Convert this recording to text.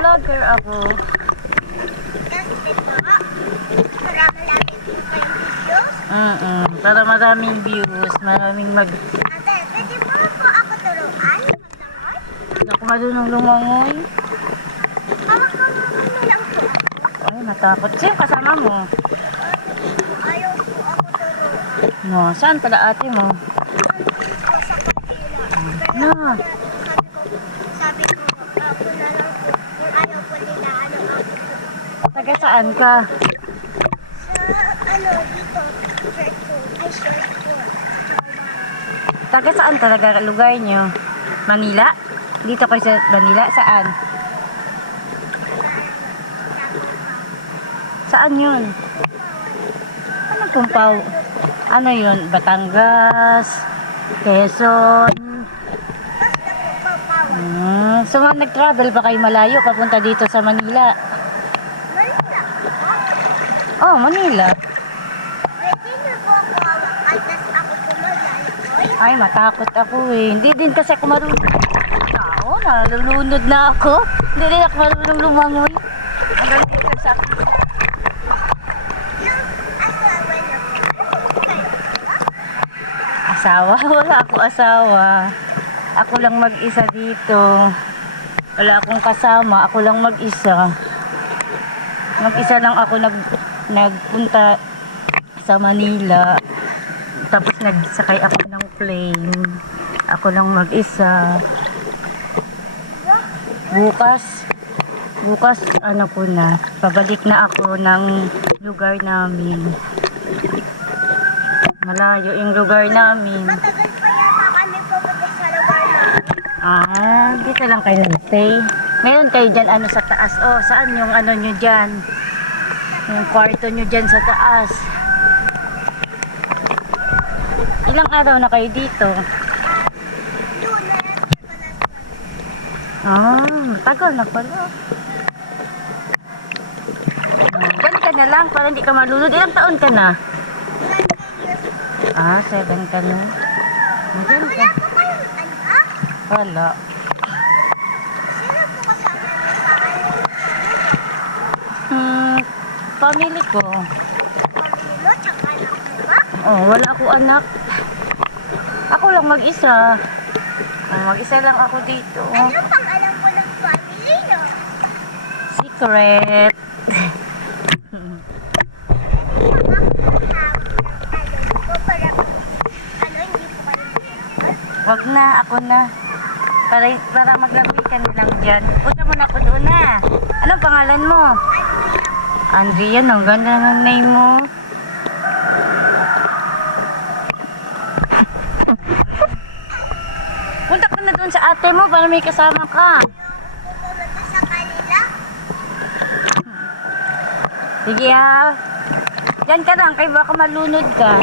Vlogger ako. Para maraming views, maraming mag... Ate, pwede mo po ako turuan? Hindi ako marunong lumangoy. Kamakamaman na lang po ako. Ay, natakot. Sino kasama mo? Ayaw po ako turuan. No, saan pala ate mo? Po sa kanila. No. Sabi ko, ako na lang po. Kung ayaw po nila, ano ako po. Taga saan ka? Sa, dito, short po. Ay, short po. Taga saan talaga lugar nyo? Manila? Dito kayo sa Manila? Saan? Saan yun? Ano Pumpaw? Ano yun? Batangas? Quezon? So nag-travel ba kayo malayo papunta dito sa Manila? Manila. Oh, Manila. Pwede na po ako hawakan, tas ako po maglalakoy. Ay, matakot ako eh. Hindi din kasi ako marunong. Oo, nalulunod na ako. Hindi rin ako marunong lumangoy. Ang galing ka sa akin. Yung asawa niyo po. Kayo po? Asawa? Wala ako asawa. Ako lang mag-isa dito. Wala akong kasama. Ako lang mag-isa. Mag-isa lang ako nagpunta sa Manila. Tapos nagsakay ako ng plane. Ako lang mag-isa. Bukas ano ko na, pabalik na ako ng lugar namin. Malayo yung lugar namin. Matagal pa yata kami pupunta sa lugar namin. Dito lang kayo stay. Meron kayo dyan ano sa taas. Oh, saan yung ano nyo dyan? Yung kwarto nyo dyan sa taas. Ilang araw na kayo dito? Matagal na pala. Dyan ka na lang para hindi ka malulod. Ilang taon ka na? 7 ka na. Dyan ka. Wala po kayong anak? Wala. Sino po kasama niyo sa akin? Family ko. Pamilya mo, tsaka anak mo ba? Oh, wala ako anak. Ako lang mag-isa. Mag-isa lang ako dito. Ano pang alam ko ng family niyo? Secret. Wag na, ako na. Para maglaro ka nilang dyan. Punta mo na ako doon na. Anong pangalan mo? Andrea, ang ganda ng name mo. Punta ka na doon sa ate mo para may kasama ka. Pumunta sa kanila? Sige ha. Diyan ka lang, kay baka malunod ka.